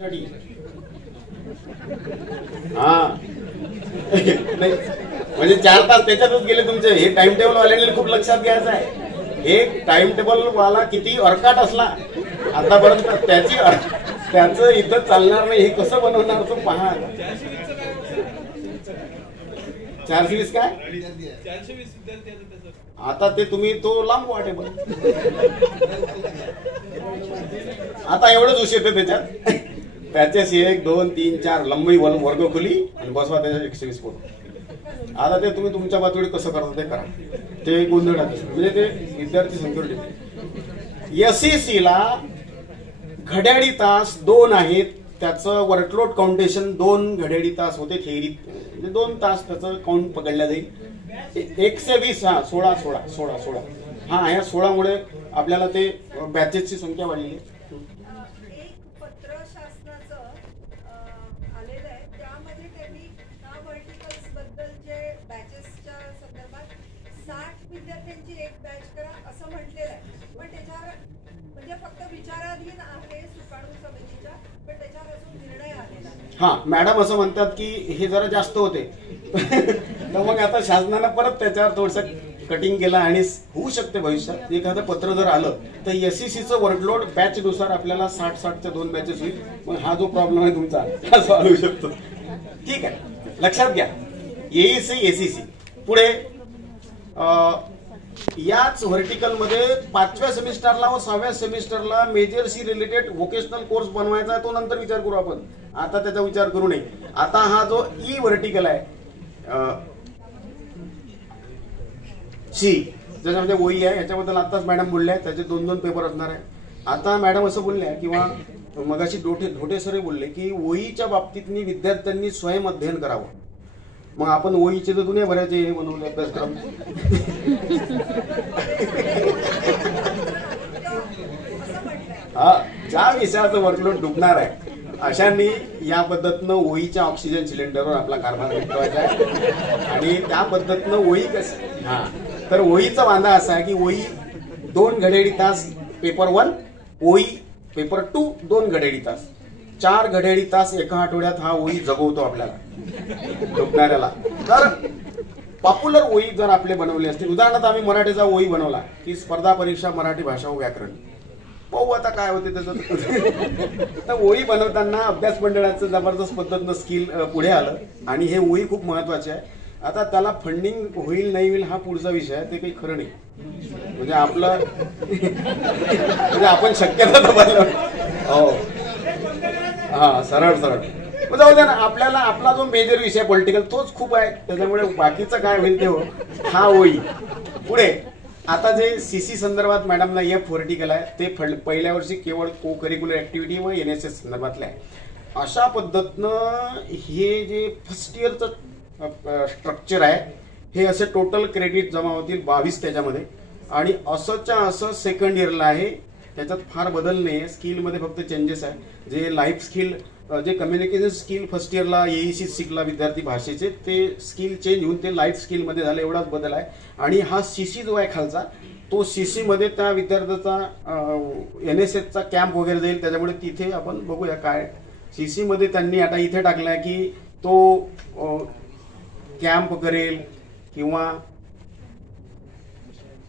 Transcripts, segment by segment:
हा नाही म्हणजे 4 तास त्याच्यातच गेले तुमचे. हे टाइम टेबल वाल्याने खूप लक्षात घ्यायचं आहे. हे टाइम टेबल वाला किती अरकाट असला आतापर्यंत त्याचं इथं चालणार नाही. हे कसं बनवणार तो पहा. 420 काय 420 आता ते तुम्ही तो लांब वाटेबल आता एवढंच उशीर येते त्याच्यात. त्याच्याशी 1 2 3 4 लंबी वर्ग खुली आणि बसवा त्याच्यात 120 फोटो. आता ते तुम्ही तुमच्या बाजूने कसं करता ते करा. ते गोंधळात म्हणजे ते विद्यार्थी सिक्युरिटी. एसईसी ला घड्याळी तास 2 आहेत. त्याचं वर्कलोड काउंटेशन 2 घड्याळी तास होते थेअरी म्हणजे 2 तास त्याचं काउंट पकडल्या जाईल. 120 हा 16 हा ह्या 16 मुळे आपल्याला ते बॅचेसची संख्या वाढलेली आहे. विद्यार्थ्यांची एक बॅच करा असं म्हटलेलं आहे. पण त्याच्यावर म्हणजे फक्त विचाराधीन आहे सुकाणू समितीच्या, पण त्याच्यावर अजून निर्णय आलेला नाही. हा मॅडम असं म्हणतात की हे जरा जास्त होते तर मग आता शासनानं परत त्याच्यावर थोडंसं कटिंग केलं आणि होऊ शकते भविष्यात एखादं पत्र जर आलं तर एसईसीचं वर्कलोड बॅच नुसार आपल्याला 60-60च्या 2 बॅचेस होईल. मग हा जो प्रॉब्लेम आहे तुमचा हा सॉल्व्ह होऊ शकतो. ठीक आहे, लक्षात घ्या. एईसी एसईसी पुढे याच व्हर्टिकल मध्ये 5व्या सेमिस्टरला व 6व्या सेमिस्टरला मेजरशी रिलेटेड व्होकेशनल कोर्स बनवायचा आहे. तो नंतर विचार करू आपण, आता त्याचा विचार करू नये. आता हा जो ई व्हर्टिकल आहे सी ज्याच्यामध्ये ओई आहे याच्याबद्दल आताच मॅडम बोलल्या त्याचे 2-2 पेपर असणार आहे. आता मॅडम असं बोलल्या किंवा मगाशी ढोटे सर बोलले की ओईच्या बाबतीत विद्यार्थ्यांनी स्वयं अध्ययन करावं. मग आपण ओईचे तर दुनिया भरायचे हे बनवले अभ्यासक्रम. हा ज्या विषयाचं वर्कलोड डुबणार आहे अशांनी या पद्धतीनं ओईच्या ऑक्सिजन सिलेंडरवर आपला कारभार मिटवायचा आहे. आणि त्या पद्धतीनं ओई कसं हा तर ओईचा वांदा असा आहे की ओई 2 घड्याळी तास पेपर 1, ओई पेपर 2 2 घड्याळी तास, 4 घड्याळी तास एका आठवड्यात हा ओई जगवतो आपल्याला डुबणाऱ्याला. तर पॉप्युलर ओई जर आपले बनवले असतील, उदाहरणार्थ आम्ही मराठीचा ओई बनवला की स्पर्धा परीक्षा मराठी भाषा व व्याकरण, पाहू आता काय होते त्याचं. तर ओई बनवताना अभ्यास मंडळाचं जबरदस्त पद्धतीनं स्किल पुढे आलं आणि हे ओई खूप महत्वाचे आहे. आता त्याला फंडिंग होईल नाही होईल हा पुढचा विषय आहे, ते काही खरं नाही. म्हणजे आपलं म्हणजे आपण शक्यता तर बनलं हो हा सरळ जाऊ द्या ना. आपल्याला आपला जो मेजर विषय पॉलिटिकल तोच खूप आहे, त्याच्यामुळे बाकीचं काय होईल ते हो. हा ओई पुढे आता जे सीसी संदर्भात मॅडमला एफ व्हर्टिकल आहे ते पहिल्या वर्षी केवळ को करिक्युलर ऍक्टिव्हिटी व एनएसएस संदर्भातले आहे. अशा पद्धतीनं हे जे फर्स्ट इयरचं स्ट्रक्चर आहे हे असे टोटल क्रेडिट जमा होतील 22 त्याच्यामध्ये. आणि असंच्या असं सेकंड इयरला आहे. त्याच्यात फार बदल नाही आहे. स्किलमध्ये फक्त चेंजेस आहे. जे लाईफ स्किल जे कम्युनिकेशन स्किल फर्स्ट इयरला एईसी शिकला विद्यार्थी भाषेचे ते स्किल चेंज होऊन ते लाईफ स्किलमध्ये झालं एवढाच बदल आहे. आणि हा सीसी जो आहे खालचा तो सीसी मध्ये त्या विद्यार्थ्याचा एनएसएसचा कॅम्प वगैरे जाईल. त्याच्यामुळे तिथे आपण बघूया काय सीसी मध्ये त्यांनी आता इथे टाकलाय की तो कॅम्प करेल किंवा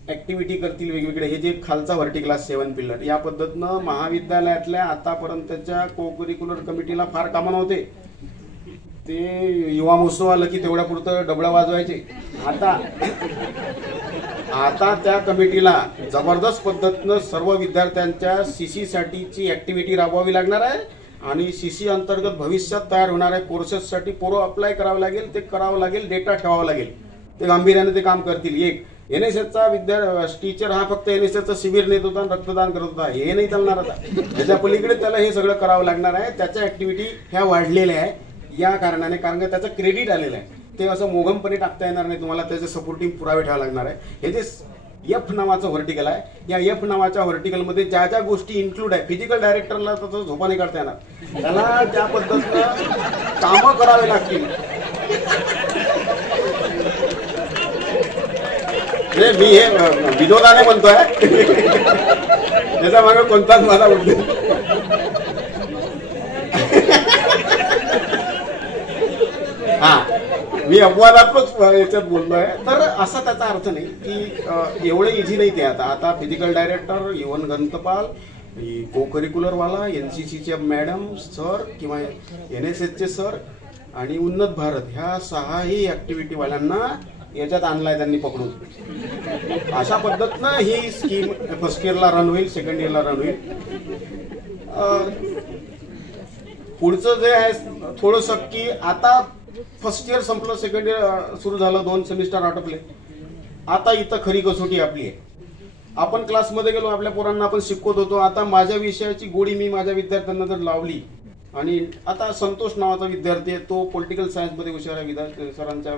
ऍक्टिव्हिटी करतील वेगवेगळे. हे जे खालचा व्हर्टिकल 7 पिलर या पद्धतीनं महाविद्यालयातल्या आतापर्यंतच्या को करिक्युलर कमिटीला फार कामं नव्हते. ते युवा महोत्सव आलं की तेवढ्या पुरतं डबडा वाजवायचे. आता त्या कमिटीला जबरदस्त पद्धतीनं सर्व विद्यार्थ्यांच्या सीसी साठीची ऍक्टिव्हिटी राबवावी लागणार आहे. आणि सीसी अंतर्गत भविष्यात तयार होणाऱ्या कोर्सेससाठी पोरं अप्लाय करावं लागेल, ते करावं लागेल, डेटा ठेवावा लागेल. ते गांभीर्याने ते काम करतील. एक एनएसएसचा टीचर हा फक्त एनएसएसचं शिबिर नेत होता आणि रक्तदान करत होता हे नाही चालणार. आता त्याच्या पलीकडे त्याला हे सगळं करावं लागणार आहे. त्याच्या ऍक्टिव्हिटी ह्या वाढलेल्या आहे या कारणाने, कारण का त्याचं क्रेडिट आलेलं आहे. ते असं मोघमपणे टाकता येणार नाही, तुम्हाला त्याचे सपोर्टिव्ह पुरावे ठेवावे लागणार आहे. हे जे एफ नावाचं व्हर्टिकल आहे या एफ नावाच्या व्हर्टिकलमध्ये ज्या ज्या गोष्टी इन्क्लूड आहे फिजिकल डायरेक्टरला त्याचं झोपा नाही काढता येणार. त्याला त्या पद्धतीनं कामं करावे लागतील. मी हे विनोदाने म्हणतोय त्याच्या मागे कोणताच माझा उद्देश मी अपवादात्मक याच्यात बोललोय. तर असा त्याचा अर्थ नाही की एवढं इझी नाही ते. आता फिजिकल डायरेक्टर, इव्हन ग्रंथपाल, को करिक्युलर वाला, NCCचे मॅडम सर किंवा NSSचे सर आणि उन्नत भारत ह्या 6ही ऍक्टिव्हिटी वाल्यांना याच्यात आणलाय त्यांनी पकडून. अशा पद्धतीनं ही स्कीम फर्स्ट इयरला रन होईल, सेकंड इयरला रन होईल. पुढचं जे आहे थोडंसं की आता फर्स्ट इयर संपलं, सेकंड इयर सुरू झालं, 2 सेमिस्टर आटोपले. आता इथं खरी कसोटी आपली आहे. आपण क्लासमध्ये गेलो, आपल्या पोरांना आपण शिकवत होतो. आता माझ्या विषयाची गोडी मी माझ्या विद्यार्थ्यांना जर लावली, आणि आता संतोष नावाचा विद्यार्थी आहे, तो पॉलिटिकल सायन्समध्ये हुशार आहे, सरांच्या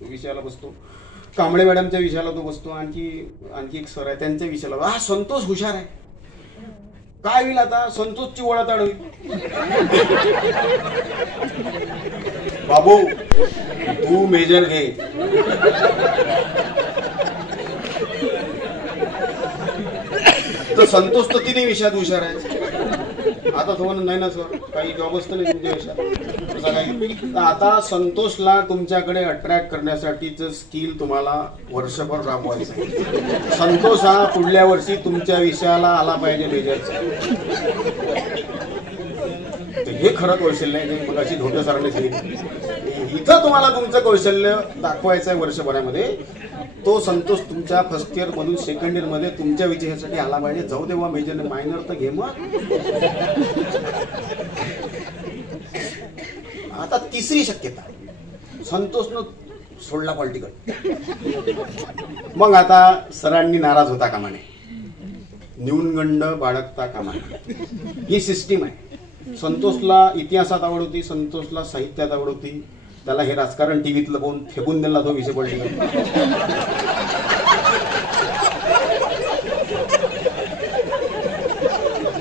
विषयाला बसतो, कांबळे मॅडमच्या विषयाला तो बसतो, आणखी एक सर आहे त्यांच्या विषयाला. हा संतोष हुशार आहे. काय होईल आता? संतोषची ओळाताड होईल. बाबू तू मेजर घे. तर संतोष तर 3 विषयात हुशार आहे. आता तो नाही ना सर, काही जॉबच तर नाही तुमच्या विषयात तसा काही. तर आता संतोषला तुमच्याकडे अट्रॅक्ट करण्यासाठीचं स्किल तुम्हाला वर्षभर राबवायचं आहे. संतोष हा पुढल्या वर्षी तुमच्या विषयाला आला पाहिजे मेजरचा. हे खरं कौशल्य आहे. मग अशी धोटे सरांनी सांगितलं, इथं तुम्हाला तुमचं कौशल्य दाखवायचं आहे वर्षभरामध्ये. तो संतोष तुमच्या फर्स्ट इयर मधून सेकंड इयर मध्ये तुमच्या विषयासाठी आला पाहिजे. जाऊ देवा मेजर मायनर तर घे. मग आता तिसरी शक्यता, संतोषनं सोडला पॉलिटिकल. मग आता सरांनी नाराज होता कामा नये, न्यूनगंड बाळगता कामा नये. ही सिस्टीम आहे. संतोषला इतिहासात आवड होती, संतोषला साहित्यात आवड होती, त्याला हे राजकारण टीव्हीतलं पाहून फेकून दिला तो विषय पॉलिटिकल.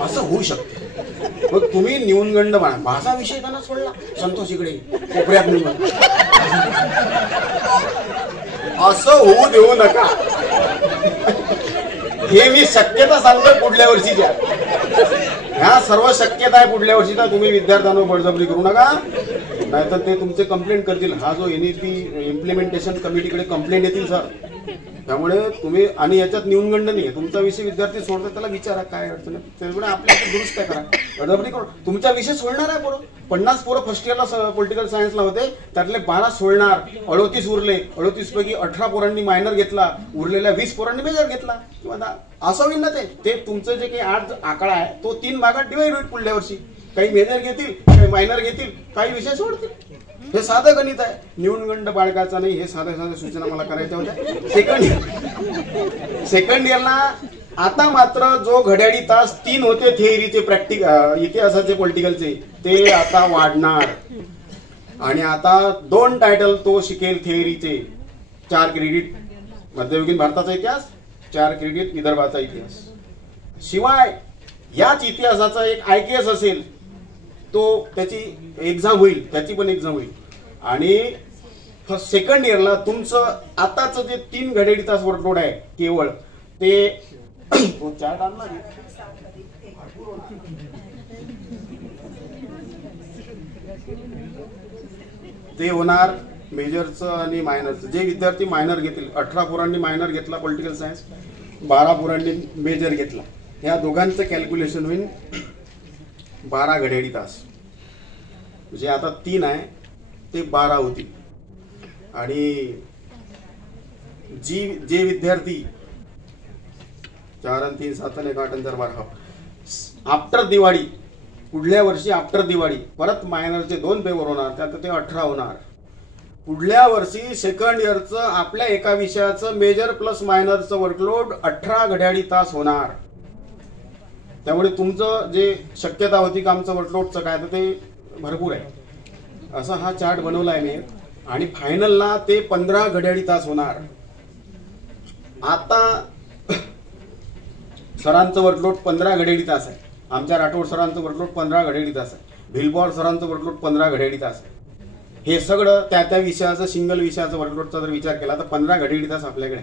असं होऊ शकते. मग तुम्ही न्यूनगंड बाळगा. माझा विषय त्यांना सोडला, संतोष इकडे कोपऱ्यात निघून, असं होऊ देऊ नका. हे मी शक्यता सांगतो पुढल्या वर्षीच्या. ह्या सर्व शक्यता आहे पुढल्या वर्षीचा. तुम्ही विद्यार्थ्यांवर बळजबरी करू नका, नाहीतर ते तुमचे कंप्लेंट करतील. हा जो NEP इम्प्लिमेंटेशन कमिटीकडे कंप्लेंट येतील सर. त्यामुळे तुम्ही, आणि याच्यात न्यूनगंड नाही आहे. तुमचा विषय विद्यार्थी सोडतात, त्याला विचारा काय अडचण आहे, त्यामुळे आपल्या दुरुस्त करा. बळजबरी करू. तुमचा विषय सोडणार आहे पोरं. 50 पोरं फर्स्ट इयरला पॉलिटिकल सायन्सला होते, त्यातले 12 सोडणार, 38 उरले. 38 पैकी 18 पोरांनी मायनर घेतला, उरलेल्या 20 पोरांनी मेजर घेतला. किंवा असं होईल ना. ते तुमचं जे काही आज आकडा आहे तो 3 भागात डिवाइड होईल पुढल्या वर्षी. काही मेजर घेतील, काही मायनर घेतील, काही विषय सोडतील. हे साधं गणित आहे. न्यूनगंड बाळगायचा नाही. हे साध्या सूचना मला करायच्या होत्या. सेकंड इयरला आता मात्र जो घड्याळी तास 3 होते थेअरीचे, इतिहासाचे, पॉलिटिकलचे, ते आता वाढणार. आणि आता 2 टायटल तो शिकेल थेअरीचे. 4 क्रेडिट मध्ययुगीन भारताचा इतिहास, 4 क्रेडिट विदर्भाचा इतिहास. शिवाय याच इतिहासाचा एक IKS असेल, तो त्याची एक्झाम होईल, त्याची पण एक्झाम होईल. आणि सेकंड इयरला तुमचं आताच जे 3 घड्याळी तास वर्कलोड आहे केवळ ते चार्ट आणला ते होणार मेजरचं आणि मायनरचं. जे विद्यार्थी मायनर घेतील, 18 पोरांनी मायनर घेतला पॉलिटिकल सायन्स, 12 पोरांनी मेजर घेतला, या दोघांचं कॅल्क्युलेशन होईल 12 घड्याळी तास. जे आता 3 आहे ते 12 होतील. आणि जे विद्यार्थी 4 आणि 3 7 आणि 8 आणि 12 आफ्टर दिवाळी, पुढल्या वर्षी आफ्टर दिवाळी परत मायनरचे 2 पेपर होणार, त्यात ते 18 होणार. पुढल्या वर्षी सेकंड इयरचं आपल्या एका विषयाचं मेजर प्लस मायनरचं वर्कलोड 18 घड्याळी तास होणार. त्यामुळे तुमचं जे शक्यता होती का आमचं वर्कलोडचं काय, तर ते भरपूर आहे. असा हा चार्ट बनवला आहे मी. आणि फायनलला ते 15 घड्याळी तास होणार. आता सरांचं वर्कलोड 15 घड्याळी तास आहे. आमच्या राठोड सरांचं वर्कलोड 15 घड्याळी तास आहे. भिलपॉर सरांचं वर्कलोड 15 घड्याळी तास आहे. हे सगळं त्या विषयाचं, सिंगल विषयाचं वर्कलोडचा जर विचार केला तर 15 घड्याळी तास आपल्याकडे